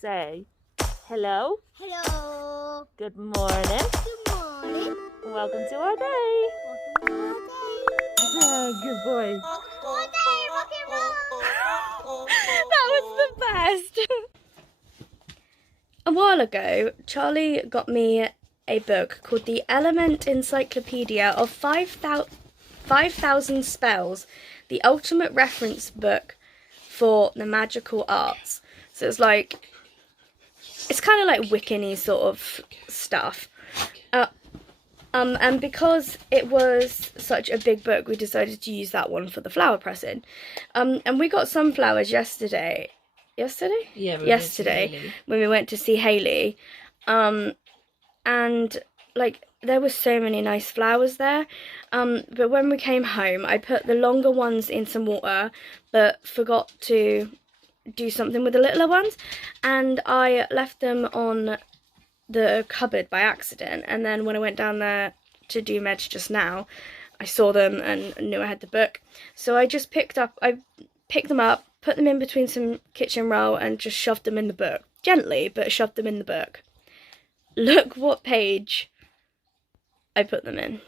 Say hello. Hello. Good morning. Good morning. Welcome to our day. Welcome to our day. Oh, good boy. Our day, rock and roll. That was the best. A while ago, Charlie got me a book called The Element Encyclopedia of 5,000 Spells, the ultimate reference book for the magical arts. So it's like, it's kind of like Wiccan-y sort of stuff. And because it was such a big book, we decided to use that one for the flower pressing. And we got some flowers yesterday. Yesterday? Yeah, yesterday when we went to see Hayley. And like there were so many nice flowers there. But when we came home, I put the longer ones in some water, but forgot to do something with the littler ones, and I left them on the cupboard by accident. And then when I went down there to do meds just now, I saw them and knew I had the book. So I just picked them up, put them in between some kitchen roll and just shoved them in the book. Gently, but shoved them in the book. Look what page I put them in.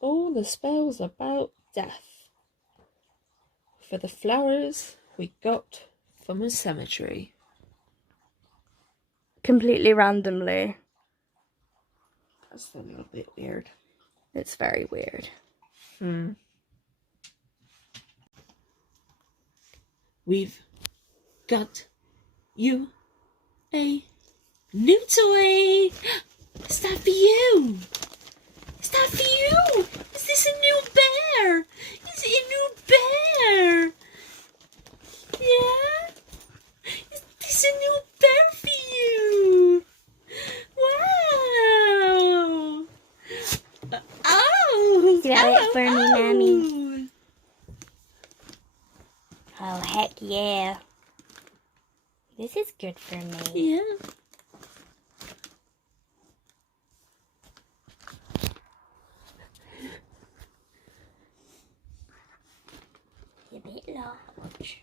All the spells about death. For the flowers we got from a cemetery. Completely randomly. That's a little bit weird. It's very weird. We've got you a new toy. Is that for you? Is that for you? Is this a new bear? Is it a new bear? Yeah? Is this a new bear for you? Wow! Oh! Throw it for me, Mommy. Oh. Oh, heck yeah. This is good for me. Yeah. A bit large.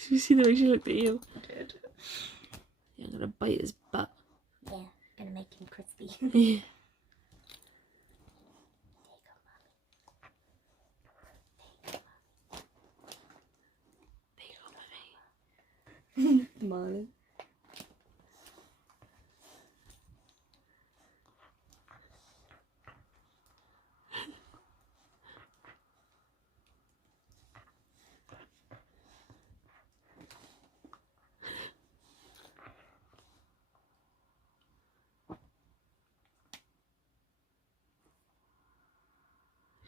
Did you see the way she looked at you? I did. Yeah, I'm gonna bite his butt. Yeah, gonna make him crispy. Yeah. There you go, Mummy. Marlon.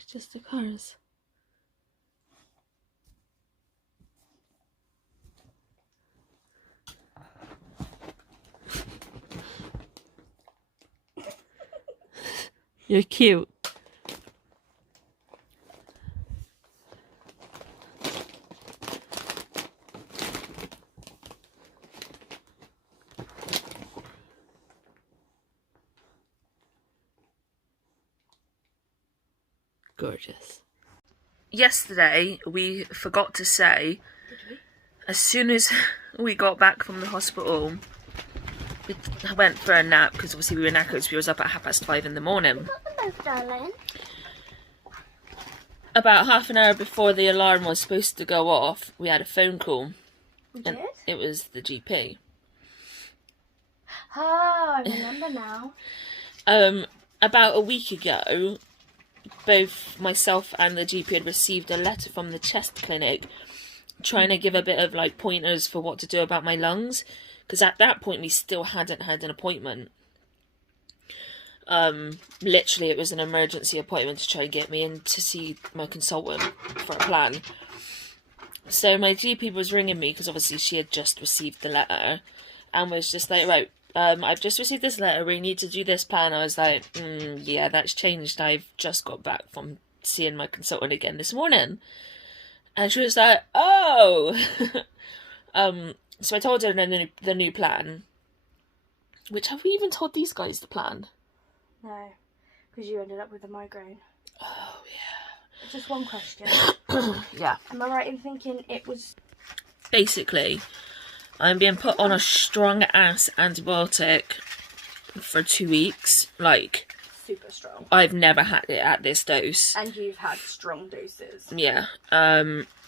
It's just the cars. You're cute. Gorgeous. Yesterday, we forgot to say, as soon as we got back from the hospital, we went for a nap, because obviously we were knackered, so we was up at 5:30 in the morning. Got them both, darling. About half an hour before the alarm was supposed to go off, we had a phone call. We And did? it was the GP. Oh, I remember now. About a week ago, both myself and the GP had received a letter from the chest clinic trying to give a bit of like pointers for what to do about my lungs, because at that point we still hadn't had an appointment. Literally it was an emergency appointment to try and get me in to see my consultant for a plan. So my GP was ringing me because obviously she had just received the letter and was just like, right, I've just received this letter, we need to do this plan. I was like, yeah, that's changed. I've just got back from seeing my consultant again this morning. And she was like, oh. So I told her the new plan. Which, have we even told these guys the plan? No, because you ended up with a migraine. Oh, yeah. Just one question. Yeah. Am I right in thinking it was... Basically, I'm being put on a strong-ass antibiotic for 2 weeks. Like... super strong. I've never had it at this dose. And you've had strong doses. Yeah.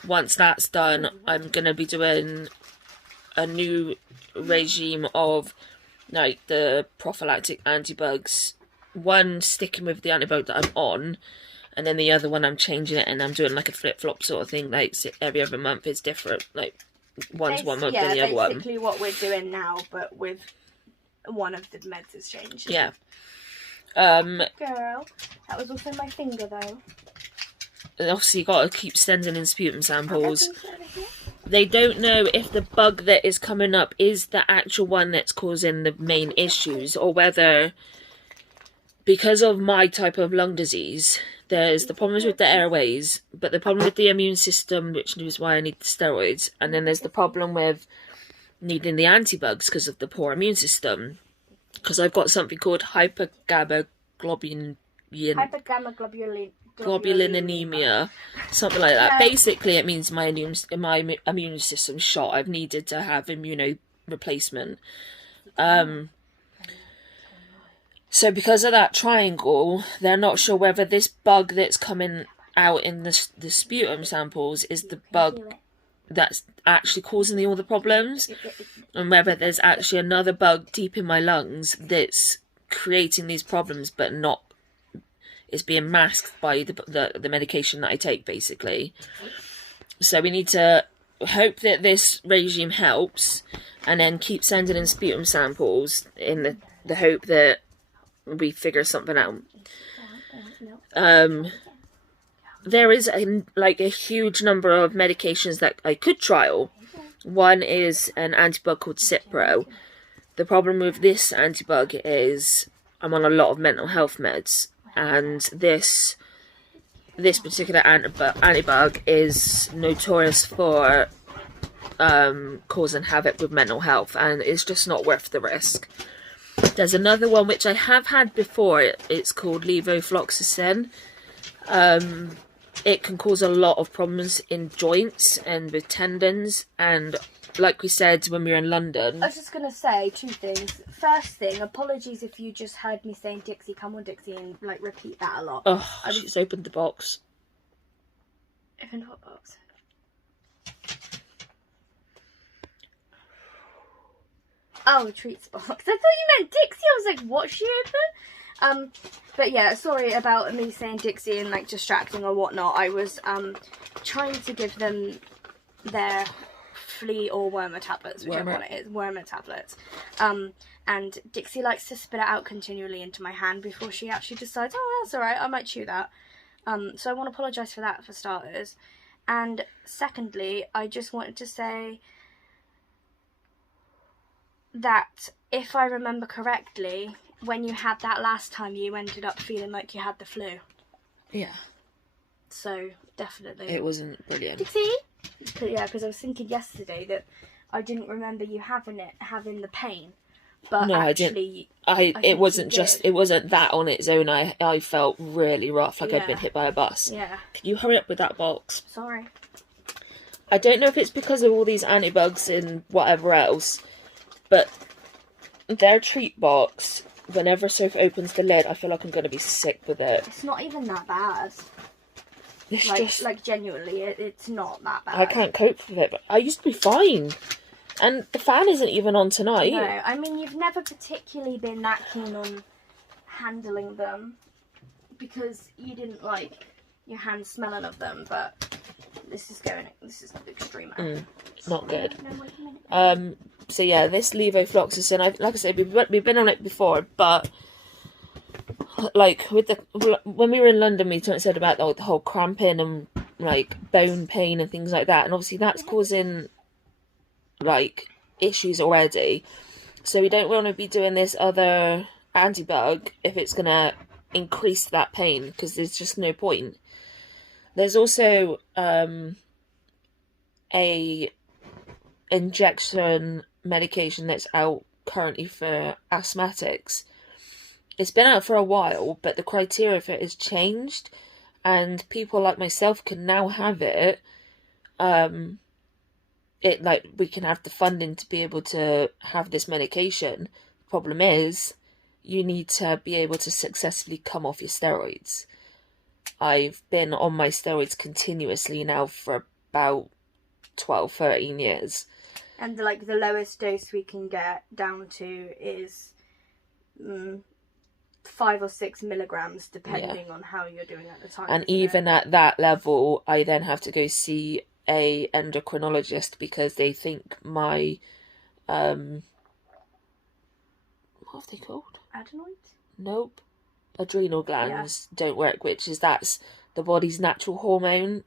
Once that's done, I'm going to be doing a new regime of, like, the prophylactic antibugs. One sticking with the antibiotic that I'm on, and then the other one I'm changing it and I'm doing like a flip-flop sort of thing. Like every other month is different. Like one's 1 month than the other one. Yeah, basically what we're doing now, but with one of the meds has changed. Yeah. Girl, that was also my finger though. And obviously you got to keep sending in sputum samples. They don't know if the bug that is coming up is the actual one that's causing the main issues, or whether, because of my type of lung disease, there's the problems with the airways, but the problem with the immune system, which is why I need the steroids, and then there's the problem with needing the antibugs because of the poor immune system. Because I've got something called hypergammaglobulinemia, something like that. Yeah. Basically, it means my immune system shot. I've needed to have immuno replacement. So because of that triangle, they're not sure whether this bug that's coming out in the sputum samples is the bug that's actually causing all the problems, and whether there's actually another bug deep in my lungs that's creating these problems, but not is being masked by the medication that I take, basically. So we need to hope that this regime helps, and then keep sending in sputum samples in the hope that we figure something out. There is a huge number of medications that I could trial. One is an antibug called Cipro. The problem with this antibug is I'm on a lot of mental health meds, and this particular antibug is notorious for causing havoc with mental health, and it's just not worth the risk. There's another one which I have had before. It's called levofloxacin. It can cause a lot of problems in joints and with tendons, and like we said when we were in London... I was just going to say 2 things. First thing, apologies if you just heard me saying Dixie, come on Dixie, and like repeat that a lot. Oh, she's opened the box. Opened what box? Oh, the treats box. I thought you meant Dixie. I was like, what's she open? But yeah, sorry about me saying Dixie and like distracting or whatnot. I was trying to give them their flea or wormer tablets, whichever one it is. Wormer tablets. And Dixie likes to spit it out continually into my hand before she actually decides, oh, that's alright, I might chew that. So I want to apologise for that for starters. And secondly, I just wanted to say that if I remember correctly, when you had that last time, you ended up feeling like you had the flu. Yeah. So, definitely. It wasn't brilliant. Dixie? Yeah, because I was thinking yesterday that I didn't remember you having the pain. But no, actually, I didn't. It wasn't it wasn't that on its own. I felt really rough, like I'd been hit by a bus. Yeah. Can you hurry up with that box? Sorry. I don't know if it's because of all these antibugs and whatever else, but their treat box, whenever Sophie opens the lid, I feel like I'm going to be sick with it. It's not even that bad. It's like genuinely, it's not that bad. I can't cope with it, but I used to be fine. And the fan isn't even on tonight. No, I mean, you've never particularly been that keen on handling them because you didn't like your hands smelling of them, but this is extreme. Not good. No, wait a minute. So yeah, this levofloxacin, like I said, we've been on it before, but like when we were in London, we said about the whole cramping and like bone pain and things like that, and obviously that's causing like issues already. So we don't want to be doing this other antibug if it's gonna increase that pain, because there's just no point. There's also a injection medication that's out currently for asthmatics. It's been out for a while, but the criteria for it has changed, and people like myself can now have it. We can have the funding to be able to have this medication. The problem is, you need to be able to successfully come off your steroids. I've been on my steroids continuously now for about 12, 13 years. And like the lowest dose we can get down to is 5 or 6 milligrams, depending on how you're doing at the time. And even at that level, I then have to go see a endocrinologist because they think my what have they called? Adenoids? Nope. Adrenal glands don't work, that's the body's natural hormone.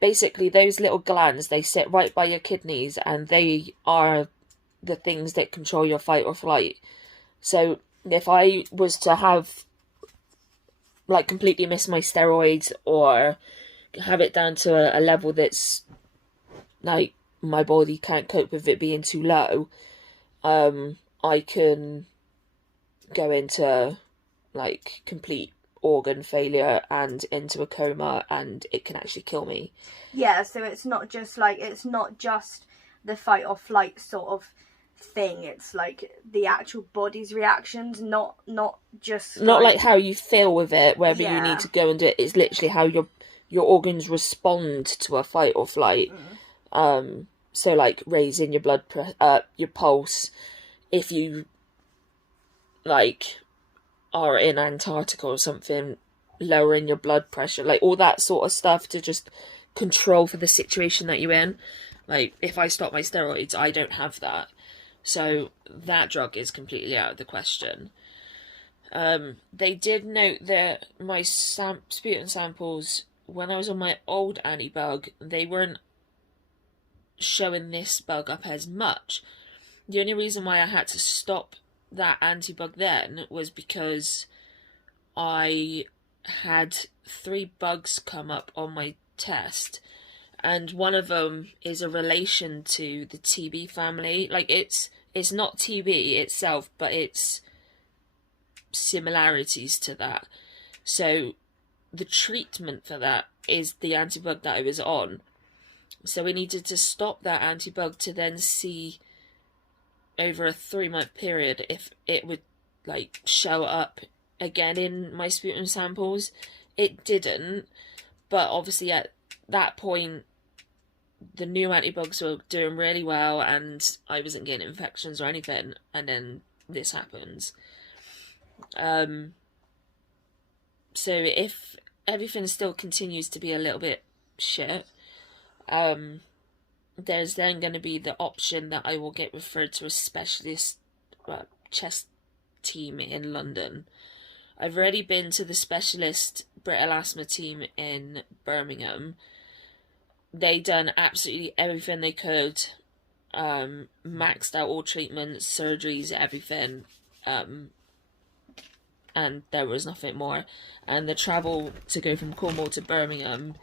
Basically, those little glands, they sit right by your kidneys, and they are the things that control your fight or flight. So if I was to have, like, completely miss my steroids or have it down to a level that's, like, my body can't cope with it being too low, I can go into, like, complete organ failure and into a coma, and it can actually kill me. Yeah, so it's not just the fight or flight sort of thing. It's like the actual body's reactions, not just not like how you feel with it, whether you need to go and do it. It's literally how your organs respond to a fight or flight. So like raising your your pulse, if you like are in Antarctica or something, lowering your blood pressure, like all that sort of stuff to just control for the situation that you're in. Like if I stop my steroids, I don't have that, so that drug is completely out of the question. They did note that my sputum samples, when I was on my old antibug, they weren't showing this bug up as much. The only reason why I had to stop that antibug then was because I had 3 bugs come up on my test, and one of them is a relation to the TB family. Like it's not TB itself, but it's similarities to that. So the treatment for that is the antibug that I was on. So we needed to stop that antibug to then see over a 3-month period if it would like show up again in my sputum samples. It didn't, but obviously at that point the new antibiotics were doing really well and I wasn't getting infections or anything, and then this happens. So if everything still continues to be a little bit shit, there's then going to be the option that I will get referred to a specialist chest team in London. I've already been to the specialist brittle asthma team in Birmingham. They done absolutely everything they could, maxed out all treatments, surgeries, everything, and there was nothing more. And the travel to go from Cornwall to Birmingham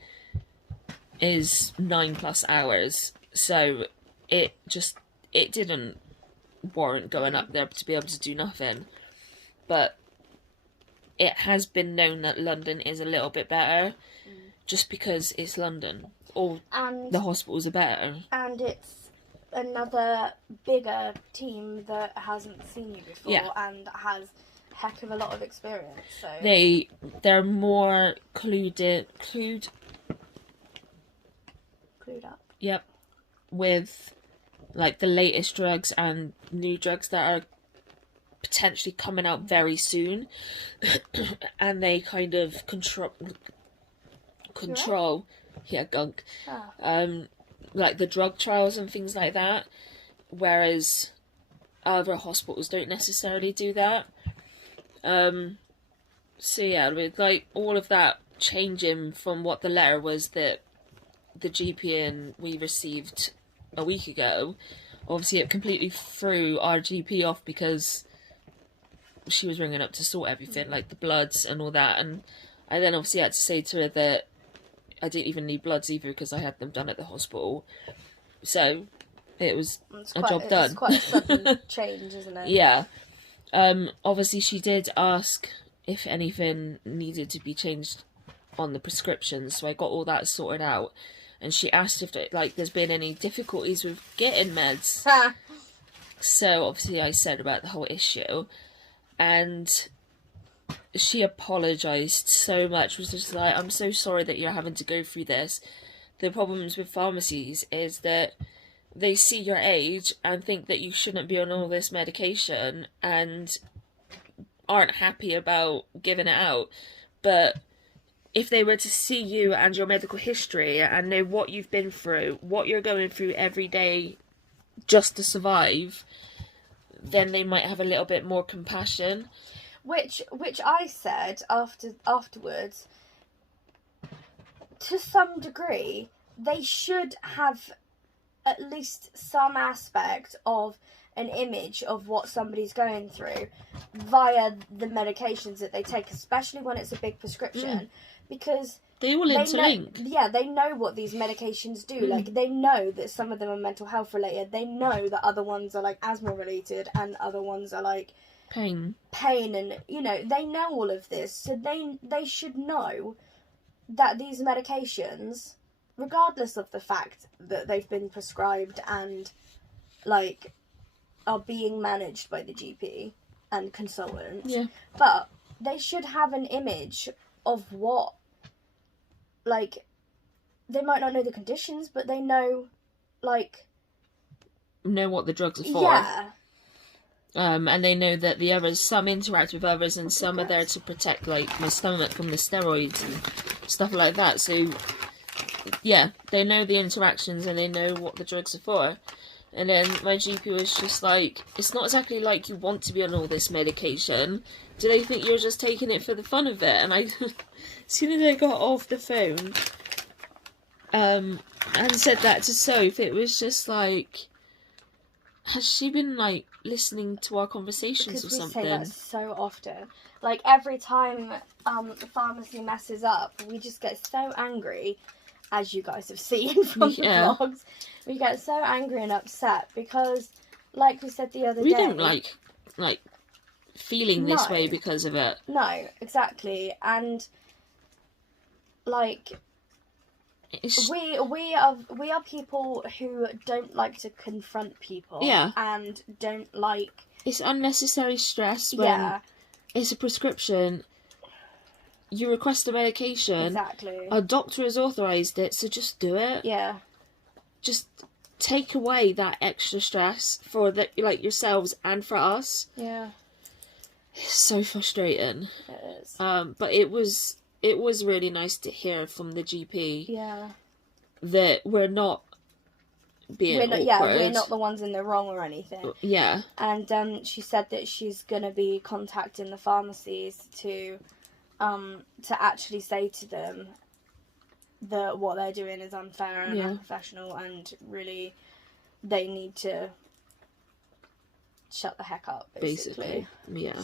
is 9+ hours, so it didn't warrant going up there to be able to do nothing. But it has been known that London is a little bit better, just because it's London. Or the hospitals are better. And it's another bigger team that hasn't seen you before and has a heck of a lot of experience. So they're more clued up. Yep. With like the latest drugs and new drugs that are potentially coming out very soon. And they kind of control yeah, gunk, like the drug trials and things like that, whereas other hospitals don't necessarily do that. So yeah, with like all of that changing from what the letter was that the GP and we received a week ago, obviously it completely threw our GP off, because she was ringing up to sort everything, like the bloods and all that, and I then obviously had to say to her that I didn't even need bloods either, because I had them done at the hospital. So it was job done. It's quite a sudden change, isn't it? Yeah. Obviously she did ask if anything needed to be changed on the prescriptions, so I got all that sorted out. And she asked if there's been any difficulties with getting meds. So obviously I said about the whole issue, and she apologised so much, was just like, I'm so sorry that you're having to go through this. The problems with pharmacies is that they see your age and think that you shouldn't be on all this medication and aren't happy about giving it out. But if they were to see you and your medical history and know what you've been through, what you're going through every day just to survive, then they might have a little bit more compassion. Which I said afterwards, to some degree, they should have at least some aspect of an image of what somebody's going through via the medications that they take, especially when it's a big prescription, because they all interlink. They know what these medications do. Like, they know that some of them are mental health related. They know that other ones are like asthma related, and other ones are like pain, and they know all of this, so they should know that these medications, regardless of the fact that they've been prescribed and like are being managed by the GP and consultant, but they should have an image of what, like, they might not know the conditions, but they know what the drugs are for. And they know that the others, some interact with others, and some are there to protect, like, my stomach from the steroids and stuff like that. So, yeah, they know the interactions and they know what the drugs are for. And then my GP was just like, it's not exactly like you want to be on all this medication. Do they think you're just taking it for the fun of it? And as soon as I got off the phone and said that to Soph, it was just like, has she been, like, listening to our conversations or something? Because we say that so often. Like, every time the pharmacy messes up, we just get so angry, as you guys have seen from the vlogs. We get so angry and upset because, like we said the other day... We don't like feeling this way because of it. No, exactly. And, like... We are people who don't like to confront people. Yeah. And don't like... It's unnecessary stress when it's a prescription. You request a medication. Exactly. A doctor has authorised it, so just do it. Yeah. Just take away that extra stress for yourselves and for us. Yeah. It's so frustrating. It is. But it was really nice to hear from the GP. Yeah. That we're not being awkward. Yeah, we're not the ones in the wrong or anything. Yeah. And she said that she's gonna be contacting the pharmacies to actually say to them that what they're doing is unfair and unprofessional, and really they need to shut the heck up, basically. Yeah.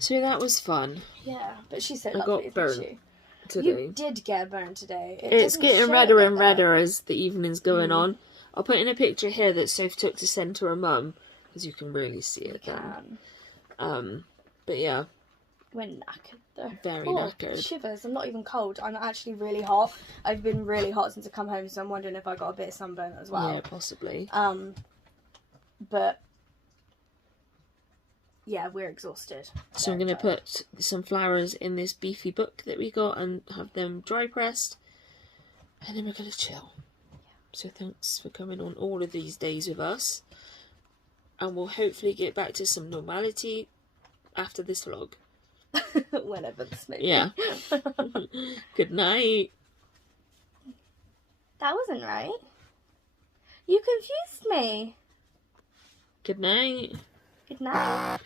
So that was fun. Yeah, but she's so I lovely, got burnt today. You did get burnt today. It's getting redder and redder as the evening's going on. I'll put in a picture here that Soph took to send to her mum, because you can really see it then. But yeah. We're knackered though. Very knackered. Shivers. I'm not even cold. I'm actually really hot. I've been really hot since I come home, so I'm wondering if I got a bit of sunburn as well. Yeah, possibly. But yeah, we're exhausted. So I'm going to put some flowers in this beefy book that we got and have them dry pressed. And then we're going to chill. So thanks for coming on all of these days with us. and we'll hopefully get back to some normality after this vlog. Whenever this may be. Yeah. Good night. That wasn't right. You confused me. Good night. Good night.